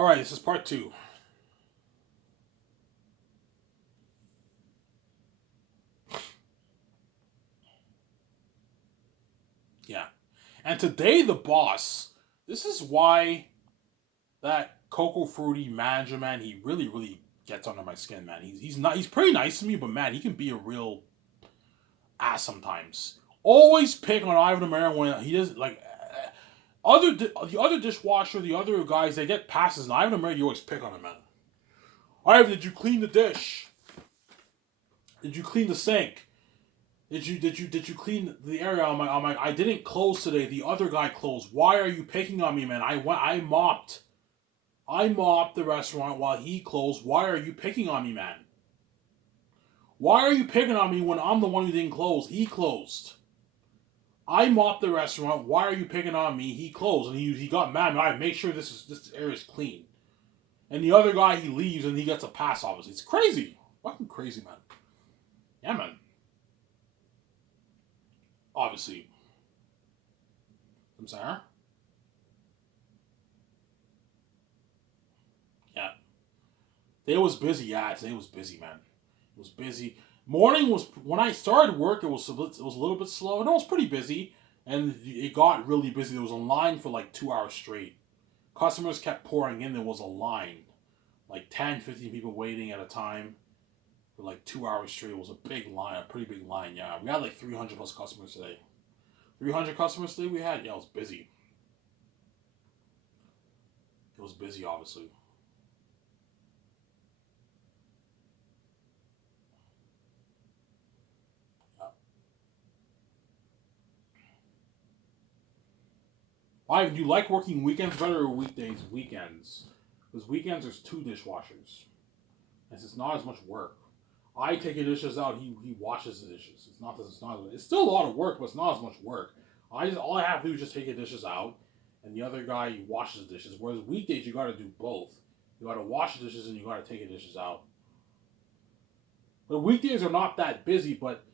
All right, this is part two. Yeah. And today, the boss, this is why that Coco Fruity manager, man, he really, really gets under my skin, man. He's not, he's pretty nice to me, but man, he can be a real ass sometimes. Always pick on Ivan Amaro when he doesn't, like, the other dishwasher, the other guys, they get passes, and Ivan Amaro, you always pick on him, man. Ivan, did you clean the dish? Did you clean the sink? Did you clean the area on my I didn't close today. The other guy closed. Why are you picking on me, man? I mopped. I mopped the restaurant while he closed. Why are you picking on me, man? Why are you picking on me when I'm the one who didn't close? He closed. I mopped the restaurant. Why are you picking on me? He closed and he got mad. I make sure this area is clean. And the other guy he leaves and he gets a pass. Obviously, it's crazy. Fucking crazy, man. Yeah, man. Obviously, I'm sorry. Yeah. Today was busy. Yeah, today was busy, man. It was busy. Morning was when I started work. It was a little bit slow. No, it was pretty busy, and it got really busy. There was a line for like 2 hours straight. Customers kept pouring in. There was a line, like 10, 15 people waiting at a time for like 2 hours straight. It was a big line, a pretty big line. Yeah, we had like 300 plus customers today. 300 customers today we had. Yeah, it was busy. It was busy, obviously. Yeah. Why do you like working weekends better or weekdays? Weekends, because weekends there's two dishwashers, and it's not as much work. I take the dishes out. He washes the dishes. It's still a lot of work, but it's not as much work. All I have to do is just take the dishes out, and the other guy washes the dishes. Whereas weekdays you got to do both. You got to wash the dishes and you got to take the dishes out. But weekdays are not that busy. But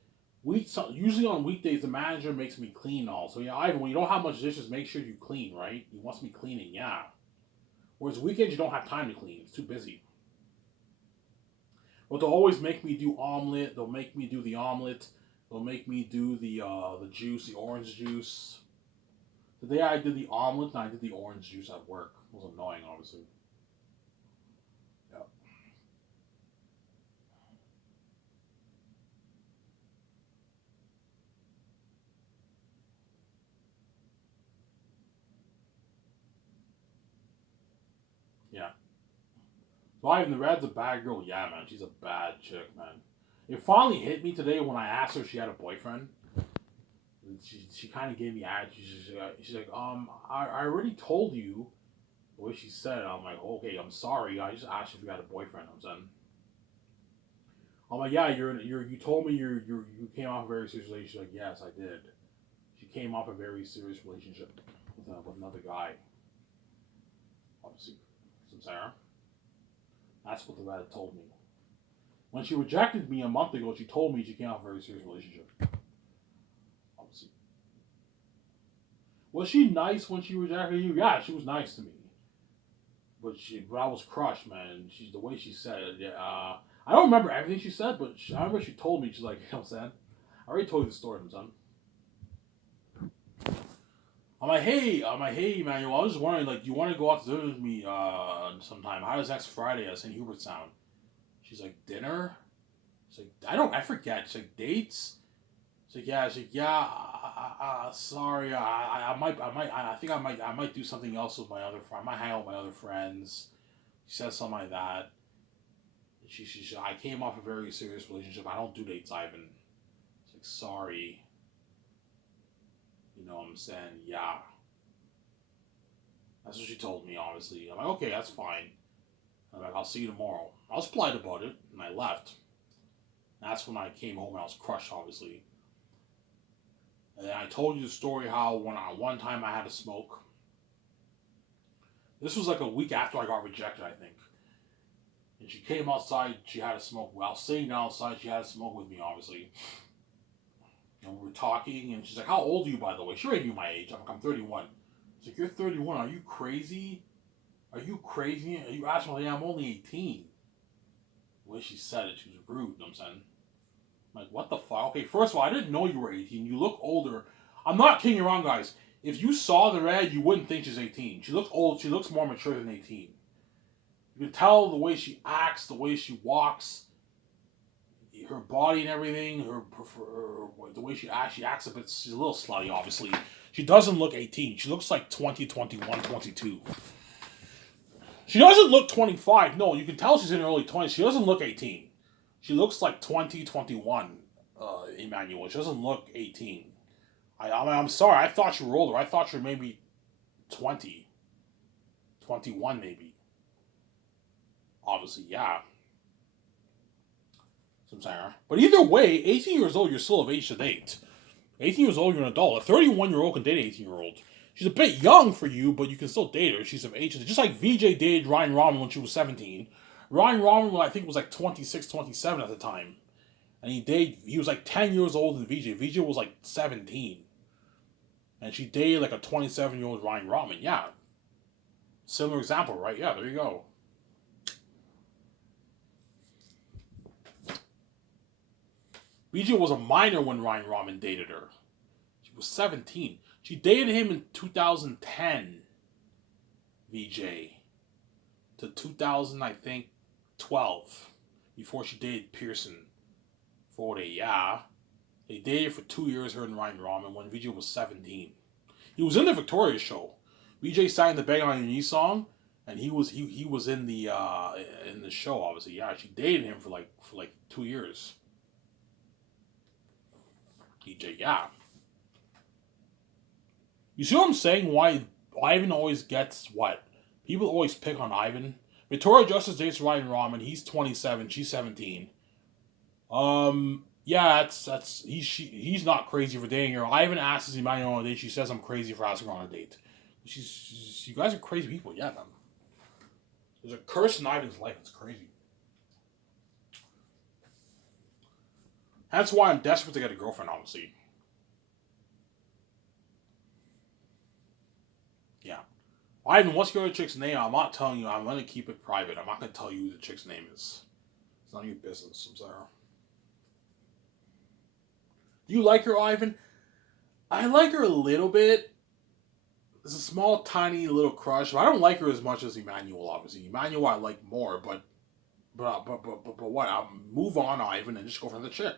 usually on weekdays the manager makes me clean all. So yeah, Ivan, when you don't have much dishes, make sure you clean. Right? He wants me cleaning. Yeah. Whereas weekends you don't have time to clean. It's too busy. But they'll always make me do omelet. They'll make me do the omelet. They'll make me do the juice, the orange juice. The day I did the omelet and I did the orange juice at work. It was annoying, obviously. Yeah. Yeah. So I even the red's a bad girl. Yeah, man. She's a bad chick, man. It finally hit me today when I asked her if she had a boyfriend. She kind of gave me attitude. She's like, I already told you the way she said it. I'm like, okay, I'm sorry. I just asked if you had a boyfriend. I'm like, yeah, you told me you came off a very serious relationship. She's like, yes, I did. She came off a very serious relationship with another guy. Obviously, some Sarah. That's what the rat told me. When she rejected me a month ago, she told me she came off a very serious relationship. Obviously, was she nice when she rejected you? Yeah, she was nice to me. But I was crushed, man. She's the way she said it. Yeah, I don't remember everything she said, but I remember she told me she's like, you know what I'm saying? I already told you the story, son. I'm like, hey, man, I was just wondering, like, do you want to go out to dinner with me sometime? How does next Friday at St. Hubert sound? She's like, dinner? She's like, I forget. She's like, dates? She's like, yeah. She's like, yeah. Sorry, I think I might do something else with my other friend. I might hang out with my other friends. She says something like that. I came off a very serious relationship. I don't do dates, Ivan. It's like, sorry. You know what I'm saying? Yeah. That's what she told me, honestly. I'm like, okay, that's fine. I'm like, I'll see you tomorrow. I was polite about it, and I left. That's when I came home and I was crushed, obviously. And then I told you the story how one time I had to smoke. This was like a week after I got rejected, I think. And she came outside, she had a smoke. While sitting outside, she had a smoke with me, obviously. And we were talking, and she's like, how old are you, by the way? She already knew my age. I'm 31. She's like, you're 31. Are you crazy? Are you crazy? Are you asking me? I'm only 18. The way she said it, she was rude. You know what I'm saying? Like, what the fuck? Okay, first of all, I didn't know you were 18. You look older. I'm not kidding around, guys. If you saw the red, you wouldn't think she's 18. She looks old. She looks more mature than 18. You can tell the way she acts, the way she walks, her body and everything, the way she acts a bit, she's a little slutty, obviously. She doesn't look 18. She looks like 20, 21, 22. She doesn't look 25. No, you can tell she's in her early 20s. She doesn't look 18. She looks like 20, 21, Emmanuel. She doesn't look 18. I'm sorry. I thought you were older. I thought you were maybe 20, 21 maybe. Obviously, yeah. But either way, 18 years old, you're still of age to date. 18 years old, you're an adult. A 31-year-old can date an 18-year-old. She's a bit young for you, but you can still date her. She's of age. Just like VJ dated Ryan Rahman when she was 17. Ryan Rahman, I think, was like 26, 27 at the time. And he was like 10 years older than VJ. VJ was like 17. And she dated like a 27-year-old Ryan Rahman. Yeah. Similar example, right? Yeah, there you go. VJ was a minor when Ryan Rahman dated her. She was 17. She dated him in 2010, VJ, to 2000, I think, 12, before she dated Pearson Forde. Yeah. They dated for 2 years, her and Ryan Rahman, when VJ was 17. He was in the Victoria show. VJ sang the Bang on Your Knee song, and he was in the show, obviously. Yeah, she dated him for like 2 years. VJ, yeah. You see what I'm saying? Why Ivan always gets what? People always pick on Ivan. Victoria Justice dates Ryan Rahman. He's 27. She's 17. Yeah, he's not crazy for dating her. Ivan asks Emmanuel on a date. She says I'm crazy for asking her on a date. You guys are crazy people. Yeah, man. There's a curse in Ivan's life. It's crazy. That's why I'm desperate to get a girlfriend, obviously. Yeah. Ivan, what's your other chick's name? I'm not telling you. I'm going to keep it private. I'm not going to tell you who the chick's name is. It's none of your business. I'm sorry. Do you like her, Ivan? I like her a little bit. It's a small, tiny little crush. But I don't like her as much as Emmanuel, obviously. Emmanuel I like more, but what? I'll move on, Ivan, and just go for the chick.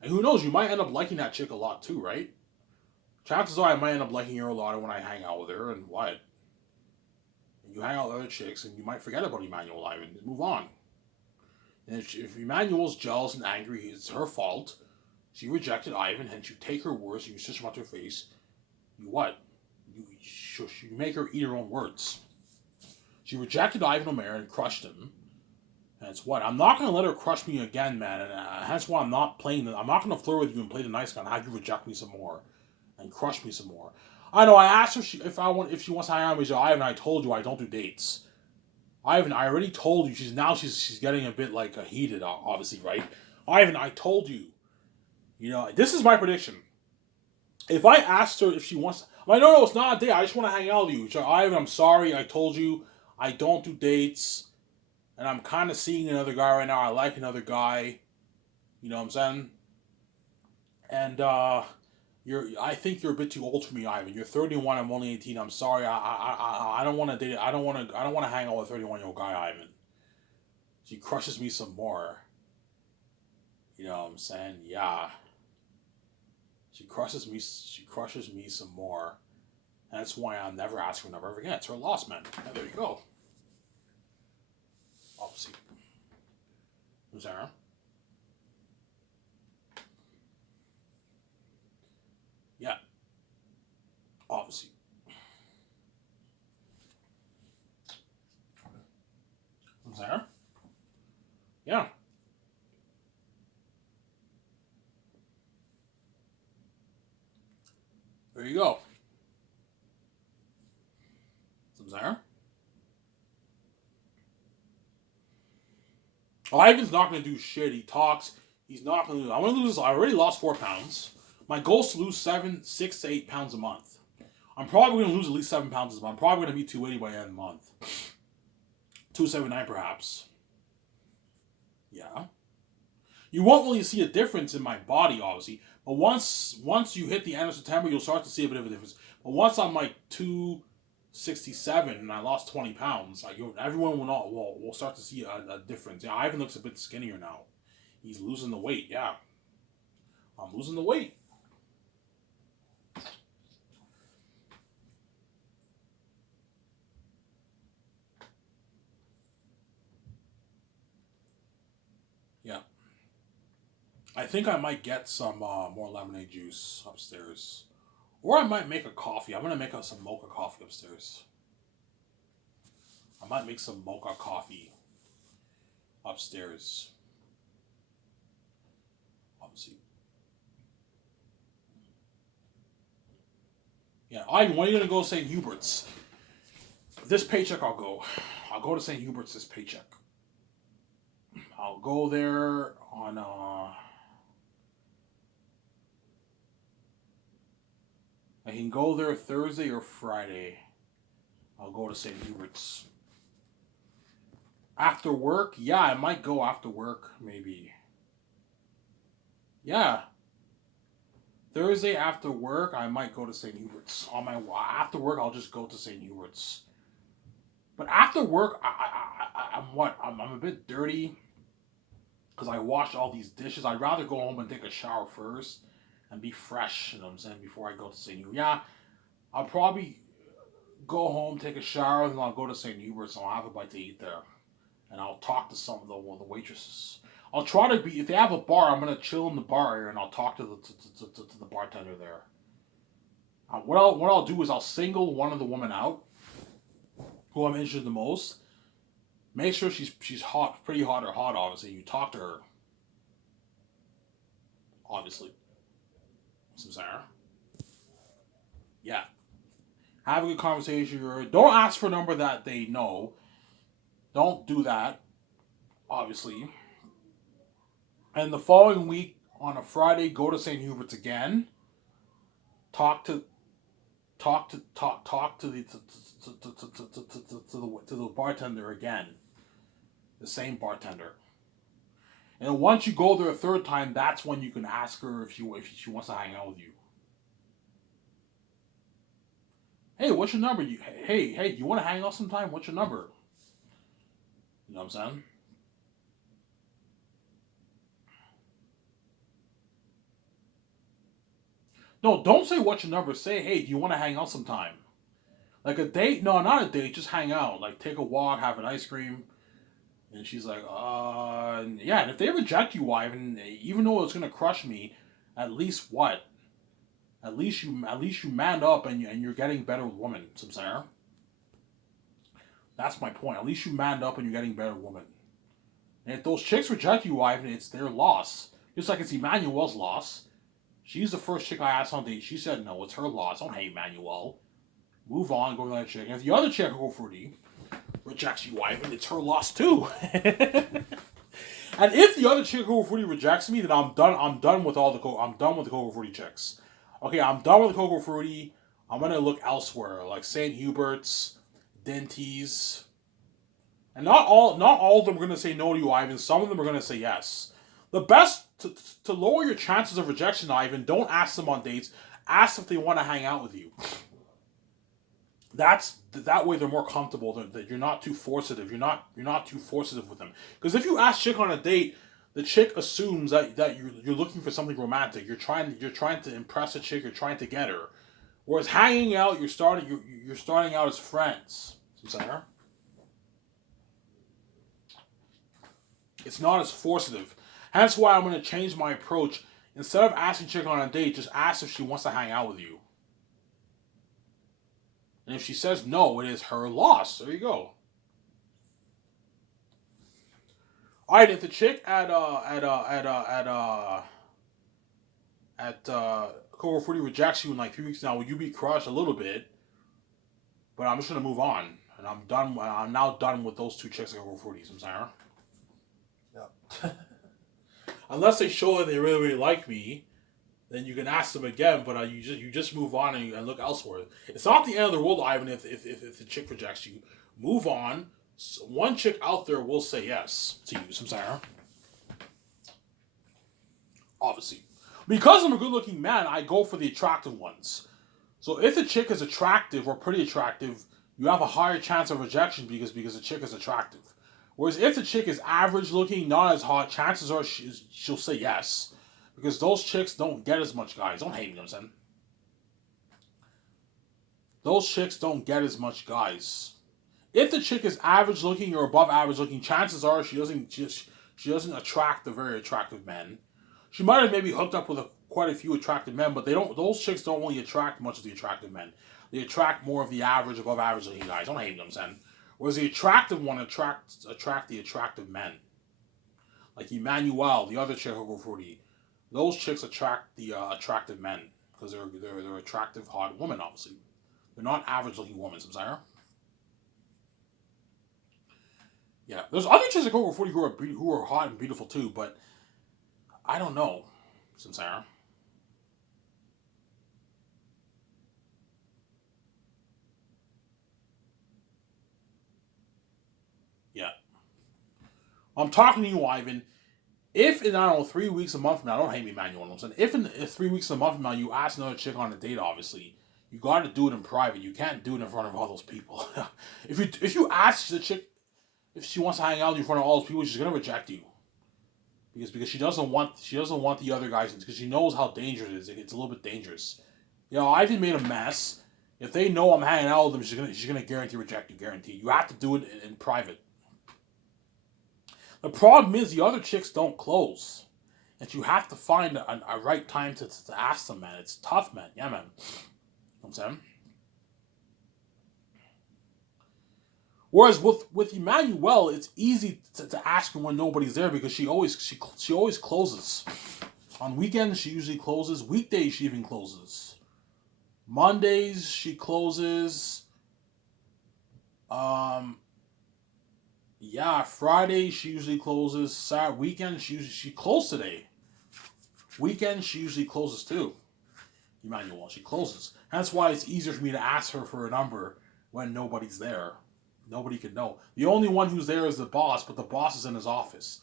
And who knows? You might end up liking that chick a lot too, right? Chances are I might end up liking her a lot when I hang out with her, and what? And you hang out with other chicks, and you might forget about Emmanuel, Ivan. Just move on. And if Emmanuel's jealous and angry, it's her fault. She rejected Ivan, and you take her words and you switch them out to her face. You what? You make her eat her own words. She rejected Ivan O'Meara and crushed him. And it's what? I'm not going to let her crush me again, man. And that's why I'm not playing. I'm not going to flirt with you and play the nice guy and have you reject me some more and crush me some more. I know. I asked her if she wants to hang out with Ivan. I told you I don't do dates. Ivan, I already told you. She's getting a bit like heated, obviously, right? Ivan, I told you. You know, this is my prediction. If I asked her if she wants, I'm like, no, it's not a date. I just want to hang out with you. So, Ivan, I'm sorry. I told you I don't do dates, and I'm kind of seeing another guy right now. I like another guy. You know what I'm saying? And I think you're a bit too old for me, Ivan. You're 31. I'm only 18. I'm sorry. I don't want to date. I don't want to hang out with a 31-year-old guy, Ivan. She crushes me some more. You know what I'm saying? Yeah. She crushes me some more. And that's why I'll never ask her never again. It's her loss, man. Yeah, there you go. Obviously. Sarah? Yeah. Obviously. Sarah? Yeah. There you go. There. Ivan's not going to do shit. He talks. He's not going to lose. I want to lose. I already lost 4 pounds. My goal is to lose 6 to 8 pounds a month. I'm probably going to lose at least 7 pounds this month. I'm probably going to be 280 by the end of the month. 279 perhaps. Yeah. You won't really see a difference in my body, obviously. But once you hit the end of September, you'll start to see a bit of a difference. But once I'm like 267 and I lost 20 pounds, like everyone will start to see a difference. Yeah, Ivan looks a bit skinnier now. He's losing the weight. Yeah, I'm losing the weight. Yeah. I think I might get some more lemonade juice upstairs. Or I might make a coffee. I'm going to make some mocha coffee upstairs. I might make some mocha coffee upstairs. Obviously. Yeah, Ivan, when are you going to go to St. Hubert's? This paycheck I'll go. I'll go to St. Hubert's this paycheck. I'll go there on I can go there Thursday or Friday. I'll go to St. Hubert's. After work? Yeah, I might go after work, maybe. Yeah. Thursday after work, I might go to St. Hubert's. After work, I'll just go to St. Hubert's. But after work, I'm a bit dirty because I washed all these dishes. I'd rather go home and take a shower first and be fresh, you know what I'm saying, before I go to St. Hubert's. Yeah, I'll probably go home, take a shower, and then I'll go to St. Hubert's and I'll have a bite to eat there. And I'll talk to some of the waitresses. I'll try to be, if they have a bar, I'm going to chill in the bar area and I'll talk to the bartender there. What I'll do is I'll single one of the women out who I'm interested in the most. Make sure she's hot, pretty hot or hot, obviously. You talk to her. Obviously. Some Sarah. Yeah. Have a good conversation. Don't ask for a number that they know. Don't do that. Obviously. And the following week, on a Friday, go to St. Hubert's again. Talk to the bartender again. The same bartender. And once you go there a third time, that's when you can ask her if she wants to hang out with you. Hey, what's your number? Hey, you want to hang out sometime? What's your number? You know what I'm saying? No, don't say what's your number. Say, hey, do you want to hang out sometime? Like a date? No, not a date. Just hang out. Like take a walk, have an ice cream. And she's like, yeah. And if they reject you, Ivan, even though it's gonna crush me, at least what? At least you manned up and you're getting better with women, Samsara. That's my point. At least you manned up and you're getting better with women. And if those chicks reject you, Ivan, it's their loss. Just like it's Emmanuel's loss. She's the first chick I asked on date. She said no, it's her loss. Don't hate Emmanuel. Move on, go to another chick. And if the other chick go fruity rejects you, Ivan, it's her loss too. And if the other chick Coco Fruity rejects me, then I'm done. I'm done with the Coco Fruity chicks. Okay, I'm done with the Coco Fruity. I'm gonna look elsewhere, like St. Hubert's, Denty's. And not all of them are gonna say no to you, Ivan. Some of them are gonna say yes. The best to lower your chances of rejection, Ivan, don't ask them on dates. Ask if they want to hang out with you. That way they're more comfortable. That you're not too forcible. You're not too forcible with them. Because if you ask chick on a date, the chick assumes that you're looking for something romantic. You're trying to impress a chick. You're trying to get her. Whereas hanging out, you're starting out as friends. Sarah? It's not as forcible. Hence why I'm going to change my approach. Instead of asking chick on a date, just ask if she wants to hang out with you. And if she says no, it is her loss. There you go. All right, if the chick at Coco Fruity rejects you in like 3 weeks now, will you be crushed a little bit? But I'm just gonna move on, and I'm done. I'm now done with those two chicks at Coco Fruity. I'm sorry. Yeah. Unless they show that they really like me, then you can ask them again. But you just move on and look elsewhere. It's not the end of the world, Ivan. If the chick rejects you, move on. So one chick out there will say yes to you. Samsara, obviously, because I'm a good-looking man, I go for the attractive ones. So if the chick is attractive or pretty attractive, you have a higher chance of rejection because the chick is attractive. Whereas if the chick is average looking, not as hot, chances are she'll say yes. Because those chicks don't get as much guys. Don't hate me, you know what I'm saying? Those chicks don't get as much guys. If the chick is average looking or above average looking, chances are she doesn't attract the very attractive men. She might have maybe hooked up with quite a few attractive men, but they don't. Those chicks don't really attract much of the attractive men. They attract more of the average, above average looking guys. Don't hate me, you know what I'm saying? Whereas the attractive one attract the attractive men. Like Emmanuel, the other chick who go fruity. Those chicks attract the attractive men because they're attractive, hot women. Obviously, they're not average looking women. Samsara. Yeah, there's other chicks that go for 40 who are hot and beautiful too, but I don't know, Samsara. Yeah, I'm talking to you, Ivan. If in, I don't know, 3 weeks, a month from now, don't hate me, Manuel. I'm saying, if in 3 weeks, a month from now, you ask another chick on a date, obviously, you got to do it in private. You can't do it in front of all those people. If you ask the chick if she wants to hang out in front of all those people, she's gonna reject you because she doesn't want the other guys because she knows how dangerous it is. It's a little bit dangerous. You know, Ivan made a mess. If they know I'm hanging out with them, she's gonna guarantee reject you. Guarantee. You have to do it in private. The problem is the other chicks don't close. And you have to find a right time to ask them, man. It's tough, man. Yeah, man. You know what I'm saying? Whereas with Emmanuel, it's easy to ask her when nobody's there because she always closes. On weekends, she usually closes. Weekdays, she even closes. Mondays, she closes. Um, yeah, Friday she usually closes. Saturday weekend she closed today. Weekend she usually closes too. Emmanuel, she closes. That's why it's easier for me to ask her for a number when nobody's there. Nobody can know. The only one who's there is the boss, but the boss is in his office.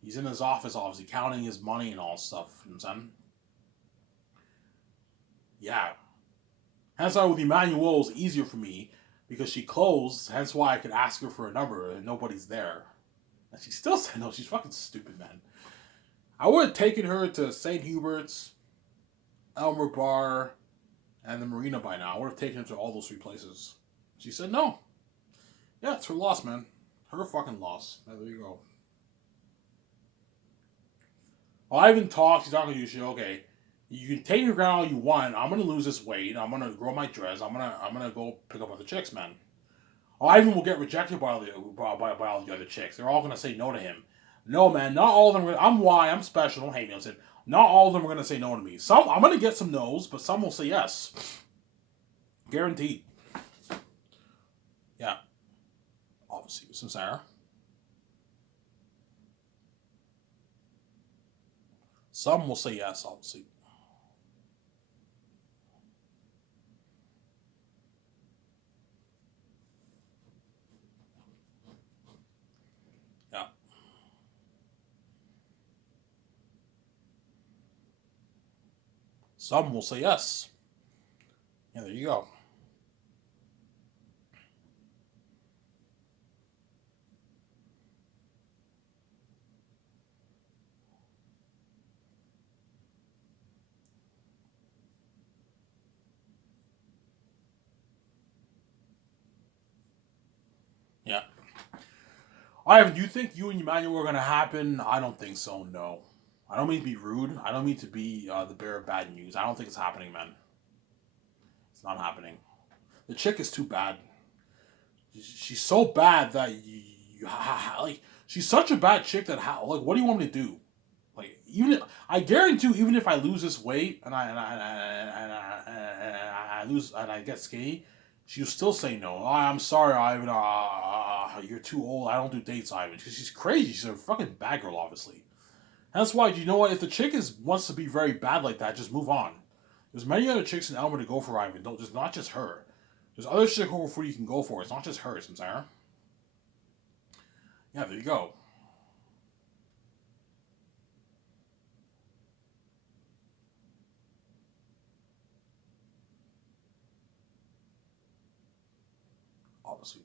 He's in his office, obviously, counting his money and all stuff. You know what I'm saying? Yeah. That's why with Emmanuel it was easier for me because she closed. Hence why I could ask her for a number and nobody's there. And she still said no. She's fucking stupid, man. I would have taken her to St. Hubert's, Elmer Bar, and the Marina by now. I would have taken her to all those three places. She said no. Yeah, it's her loss, man. Her fucking loss. There you go. Well, I even talked. She's talking to you. She okay. You can take your ground all you want. I'm gonna lose this weight. I'm gonna grow my dress. I'm gonna go pick up other chicks, man. Ivan will get rejected by all the other chicks. They're all gonna say no to him. No, man. Not all of them. I'm why I'm special. Don't hate me. I said not all of them are gonna say no to me. Some I'm gonna get some no's, but some will say yes. Guaranteed. Yeah. Obviously, some Sarah. Some will say yes. Obviously. Yeah. Some will say yes. Yeah. There you go. Yeah. Ivan, do you think you and Emmanuel are gonna happen? I don't think so. No. I don't mean to be rude. I don't mean to be the bearer of bad news. I don't think it's happening, man. It's not happening. The chick is too bad. She's so bad that like she's such a bad chick that how like what do you want me to do? Like even if, I guarantee you, even if I lose this weight and I lose and I get skinny, she'll still say no. Oh, I'm sorry, Ivan. You're too old. I don't do dates, Ivan. Because she's crazy. She's a fucking bad girl, obviously. That's why, you know what? If the chick wants to be very bad like that, just move on. There's many other chicks in Elmer to go for, Ivan. Don't just not just her. There's other chicks who you can go for. It's not just her, Samsara. Yeah, there you go. Obviously.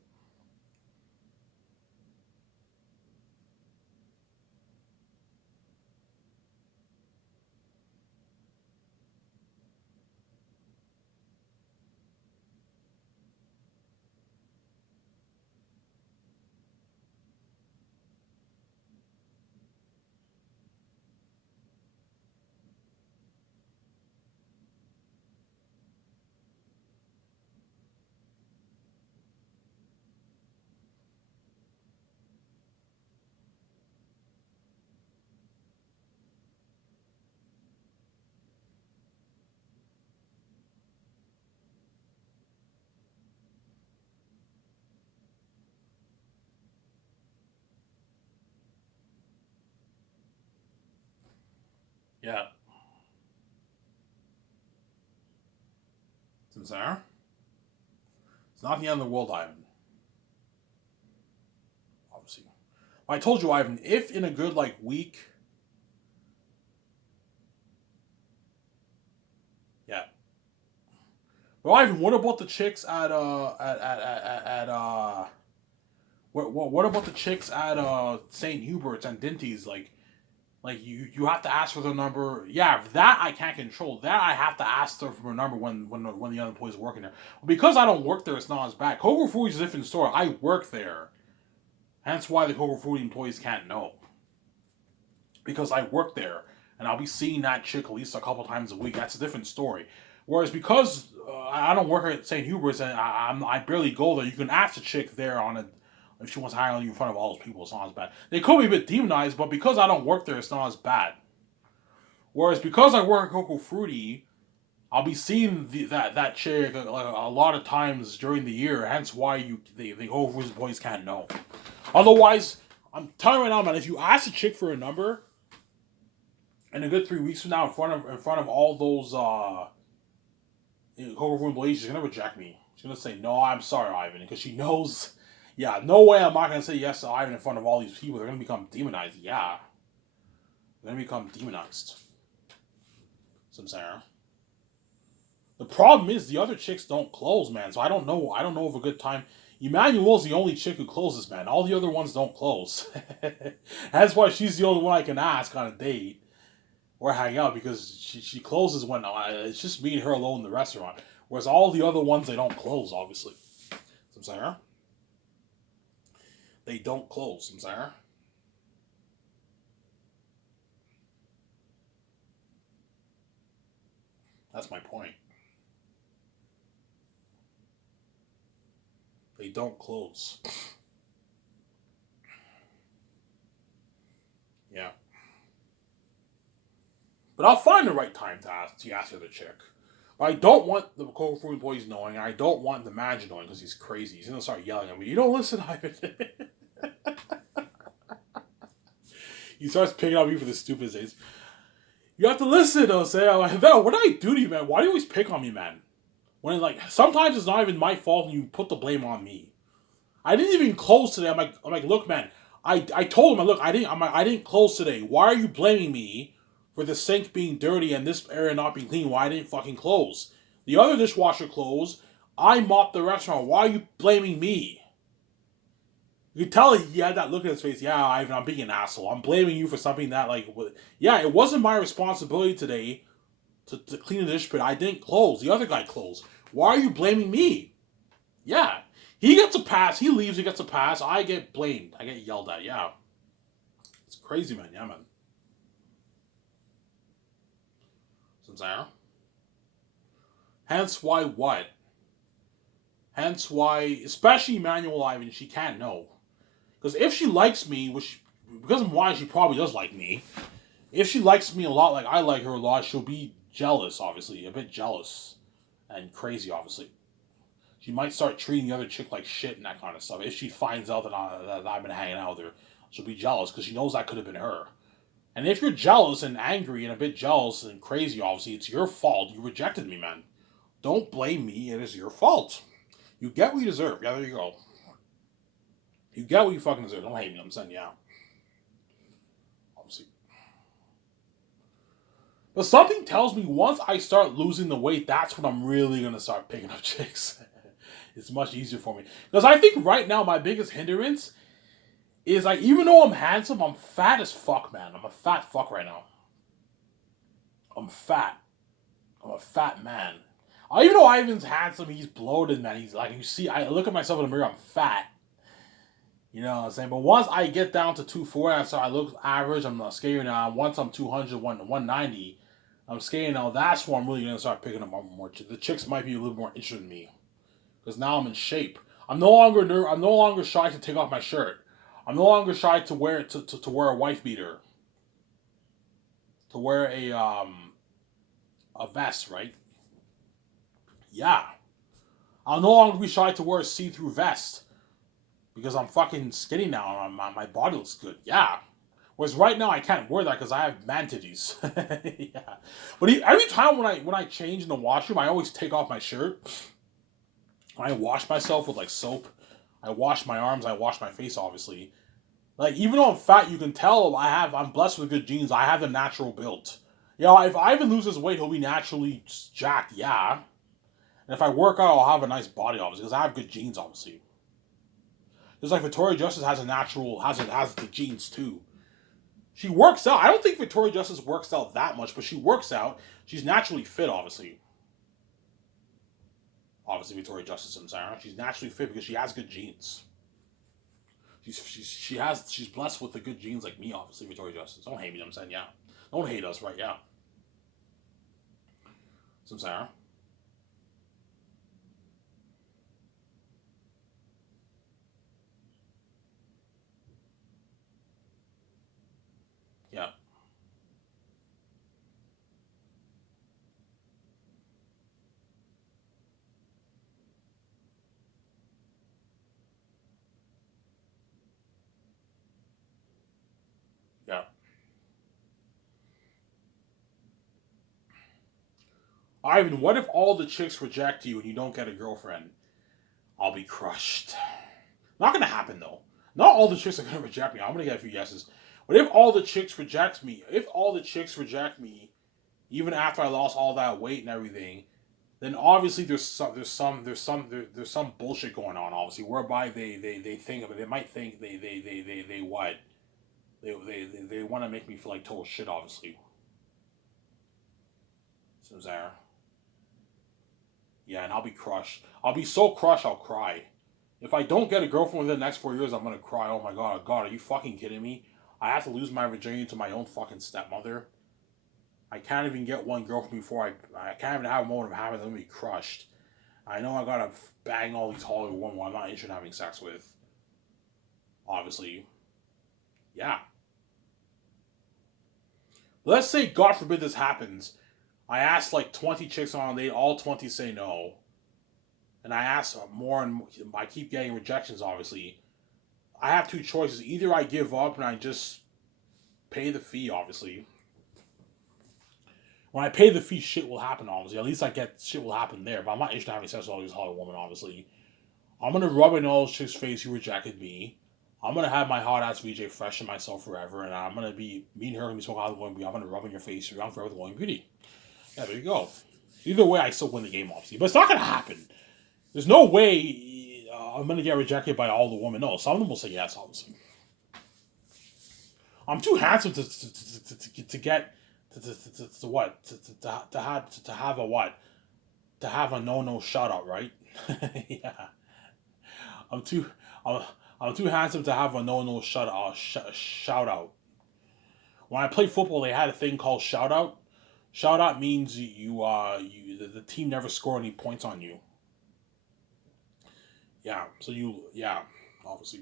Yeah. Samsara. It's not the end of the world, Ivan. Obviously. I told you, Ivan, if in a good week. Yeah. Well, Ivan, what about the chicks at what about the chicks at St. Hubert's and Dinty's? Like you have to ask for the number. Yeah, that I can't control. That I have to ask her for a number when the other employees are working there. Because I don't work there, it's not as bad. Coco Food is a different story. I work there. Hence why the Coco Food employees can't know. Because I work there and I'll be seeing that chick at least a couple times a week. That's a different story. Whereas because I don't work at St. Hubert's and I barely go there, you can ask the chick there on a if she wants to hire on you in front of all those people. It's not as bad. They could be a bit demonized, but because I don't work there, it's not as bad. Whereas because I work at Coco Fruity, I'll be seeing that chick a lot of times during the year. Hence why the Coco Fruity boys can't know. Otherwise, I'm telling you right now, man. If you ask a chick for a number, in a good 3 weeks from now, in front of all those Coco Fruity employees, she's gonna reject me. She's gonna say no. I'm sorry, Ivan, because she knows. Yeah, no way. I'm not gonna say yes to Ivan in front of all these people. They're gonna become demonized. Yeah, they're gonna become demonized. Samsara. The problem is the other chicks don't close, man. So I don't know. I don't know of a good time. Emmanuel's the only chick who closes, man. All the other ones don't close. That's why she's the only one I can ask on a date or hang out because she closes when it's just me and her alone in the restaurant. Whereas all the other ones they don't close, obviously. Samsara. They don't close, Samsara. That's my point. They don't close. Yeah. But I'll find the right time to ask the other chick. But I don't want the Coco Fruit employees knowing. I don't want the manager knowing because he's crazy. He's gonna start yelling at me. You don't listen, Ivan. He starts picking on me for the stupid things. You have to listen, though. Say, like, what did I do to you, man? Why do you always pick on me, man? When sometimes it's not even my fault, and you put the blame on me. I didn't even close today. I'm like, look, man. I told him, look, I didn't close today. Why are you blaming me for the sink being dirty and this area not being clean? Why I didn't fucking close? The other dishwasher closed. I mopped the restaurant. Why are you blaming me? You could tell he had that look in his face. Yeah, Ivan, I'm being an asshole. I'm blaming you for something that yeah, it wasn't my responsibility today to clean the dish pit. I didn't close. The other guy closed. Why are you blaming me? Yeah. He gets a pass. He leaves. He gets a pass. I get blamed. I get yelled at. Yeah. It's crazy, man. Yeah, man. Samsara. Hence why what? Hence why, especially Emmanuel Ivan, she can't know. Because if she likes me, because of why she probably does like me, if she likes me a lot, like I like her a lot, she'll be jealous, obviously. A bit jealous. And crazy, obviously. She might start treating the other chick like shit and that kind of stuff. If she finds out that I've been hanging out with her, she'll be jealous because she knows that could have been her. And if you're jealous and angry and a bit jealous and crazy, obviously, it's your fault. You rejected me, man. Don't blame me. It is your fault. You get what you deserve. Yeah, there you go. You get what you fucking deserve. Don't hate me. I'm saying, yeah. Obviously. But something tells me once I start losing the weight, that's when I'm really going to start picking up chicks. It's much easier for me. Because I think right now my biggest hindrance is like, even though I'm handsome, I'm fat as fuck, man. I'm a fat fuck right now. I'm fat. I'm a fat man. Even though Ivan's handsome, he's bloated, man. He's like, you see, I look at myself in the mirror, I'm fat. You know what I'm saying? But once I get down to 240, so I look average, I'm not scaling now. Once I'm 200, 190, I'm scaling now. That's where I'm really going to start picking up more. The chicks might be a little more interested in me. Because now I'm in shape. I'm no longer shy to take off my shirt. I'm no longer shy to wear to wear a wife beater. To wear a vest, right? Yeah. I'll no longer be shy to wear a see-through vest. Because I'm fucking skinny now and my body looks good. Yeah. Whereas right now I can't wear that because I have man titties. Yeah. But every time when I change in the washroom, I always take off my shirt. I wash myself with like soap. I wash my arms. I wash my face, obviously. Like, even though I'm fat, you can tell I'm blessed with good genes. I have the natural build. You know, if Ivan loses weight, he'll be naturally jacked. Yeah. And if I work out, I'll have a nice body, obviously, because I have good genes, obviously. Just like Victoria Justice has the genes too. She works out. I don't think Victoria Justice works out that much, but she works out. She's naturally fit, obviously. Obviously, Victoria Justice and Sarah. She's naturally fit because she has good genes. She's blessed with the good genes like me, obviously, Victoria Justice. Don't hate me, I'm saying, yeah. Don't hate us, right? Yeah. Some Sarah. Yeah. Yeah. Ivan, what if all the chicks reject you and you don't get a girlfriend? I'll be crushed. Not gonna happen though. Not all the chicks are gonna reject me. I'm gonna get a few yeses. But if all the chicks reject me, even after I lost all that weight and everything, then obviously there's some bullshit going on. Obviously, whereby they think of it. They might think they what they want to make me feel like total shit. Obviously, so there. Yeah, and I'll be crushed. I'll be so crushed I'll cry. If I don't get a girlfriend within the next 4 years, I'm gonna cry. Oh my god, God, are you fucking kidding me? I have to lose my virginity to my own fucking stepmother. I can't even get one girlfriend before I can't even have a moment of happiness. I'm gonna be crushed. I know I gotta bang all these Hollywood women I'm not interested in having sex with. Obviously. Yeah. Let's say, God forbid, this happens. I ask like 20 chicks on a date, all 20 say no. And I ask more and more, I keep getting rejections, obviously. I have two choices. Either I give up and I just pay the fee, obviously. When I pay the fee, shit will happen, obviously. At least I get shit will happen there. But I'm not interested in having sex with all these Hollywood women, obviously. I'm gonna rub in all those chicks' face who rejected me. I'm gonna have my hot ass VJ freshen myself forever, and I'm gonna be me and her gonna be smoking Hollywood Beauty. I'm gonna rub in your face around forever with Hollywood Beauty. Yeah, there you go. Either way, I still win the game, obviously. But it's not gonna happen. There's no way I'm gonna get rejected by all the women. No, some of them will say yes, obviously. I'm too handsome to get to what to have a what to have a no shout out, right? Yeah, I'm too I'm, I'm too handsome to have a no shout out. When I played football, they had a thing called shout out. Shout out means the team never score any points on you. Yeah, so yeah, obviously.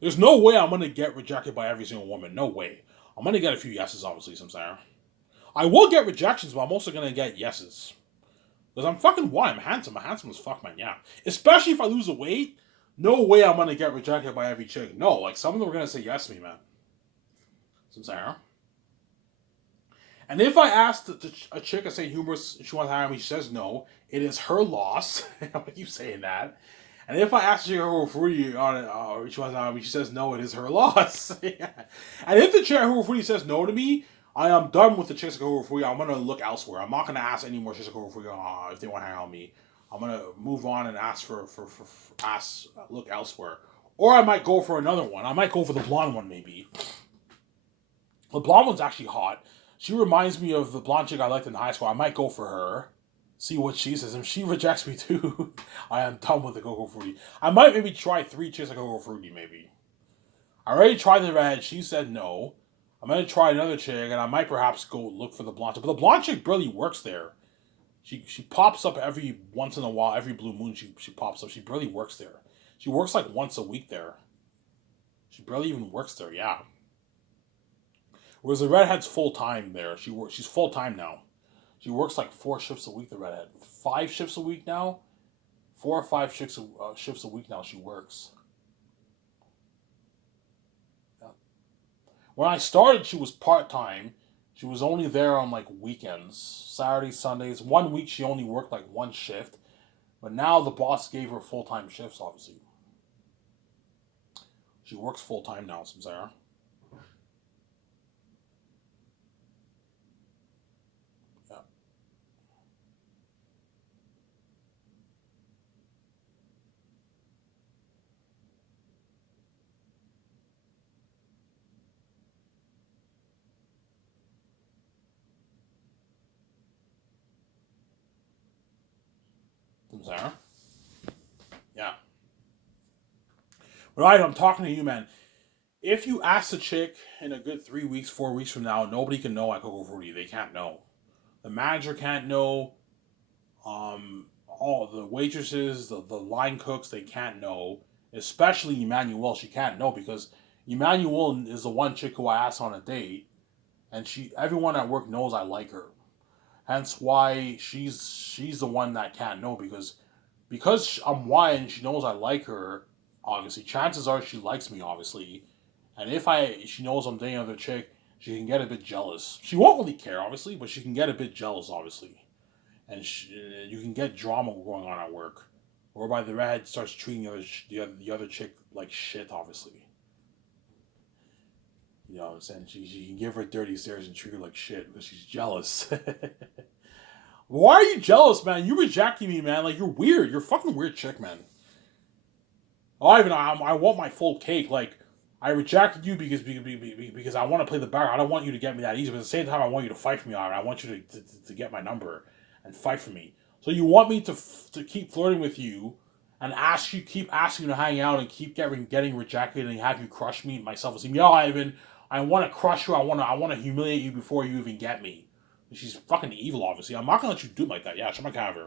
There's no way I'm gonna get rejected by every single woman. No way. I'm gonna get a few yeses, obviously, somewhere. I will get rejections, but I'm also gonna get yeses. Because I'm fucking why? I'm handsome. I'm handsome as fuck, man. Yeah. Especially if I lose the weight. No way I'm gonna get rejected by every chick. No, like some of them are gonna say yes to me, man. Some Sarah. And if I ask a chick, I say humorous, she wants to hire me, she says no, it is her loss. I keep saying that. And if I ask her who fruity on it, she wants to hire me, she says no, it is her loss. Yeah. And if the chick who fruity says no to me, I am done with the chicks who fruity. I'm gonna look elsewhere. I'm not gonna ask any more chicks who fruity if they want to hire on me. I'm gonna move on and ask ask look elsewhere. Or I might go for another one. I might go for the blonde one maybe. The blonde one's actually hot. She reminds me of the blonde chick I liked in high school. I might go for her. See what she says. If she rejects me too, I am done with the Coco Fruity. I might maybe try 3 chicks of Coco Fruity, maybe. I already tried the redhead. She said no. I'm going to try another chick, and I might perhaps go look for the blonde chick. But the blonde chick barely works there. She pops up every once in a while. Every blue moon, she pops up. She barely works there. She works like once a week there. She barely even works there, yeah. Whereas the redhead's full time there. She's full time now. She works like 4 shifts a week. The redhead, 5 shifts a week now. 4 or 5 shifts a week now. She works. Yeah. When I started, she was part time. She was only there on like weekends, Saturdays, Sundays. 1 week she only worked like 1 shift, but now the boss gave her full time shifts. Obviously, she works full time now. Samsara. Yeah. Samsara. Yeah. But I'm talking to you, man. If you ask the chick in a good 3 weeks, 4 weeks from now, nobody can know at Coco Fruity. They can't know. The manager can't know. All the waitresses, the line cooks, they can't know. Especially Emmanuel, she can't know because Emmanuel is the one chick who I asked on a date, and everyone at work knows I like her. Hence why she's the one that can't know because I'm white and she knows I like her. Obviously, chances are she likes me. Obviously, and if she knows I'm dating another chick, she can get a bit jealous. She won't really care, obviously, but she can get a bit jealous, obviously, and you can get drama going on at work, whereby the redhead starts treating the other chick like shit, obviously. You know what I'm saying? She can give her dirty stares and treat her like shit because she's jealous. Why are you jealous, man? You rejecting me, man. Like, you're weird. You're a fucking weird chick, man. I want my full cake. Like, I rejected you because I want to play the back. I don't want you to get me that easy. But at the same time, I want you to fight for me. I want you to get my number and fight for me. So you want me to keep flirting with you and keep asking you to hang out and keep getting rejected and have you crush me, my self esteem. Yeah, Ivan, I want to crush you. I want to humiliate you before you even get me. She's fucking evil, obviously. I'm not gonna let you do it like that. Yeah, shut my cover.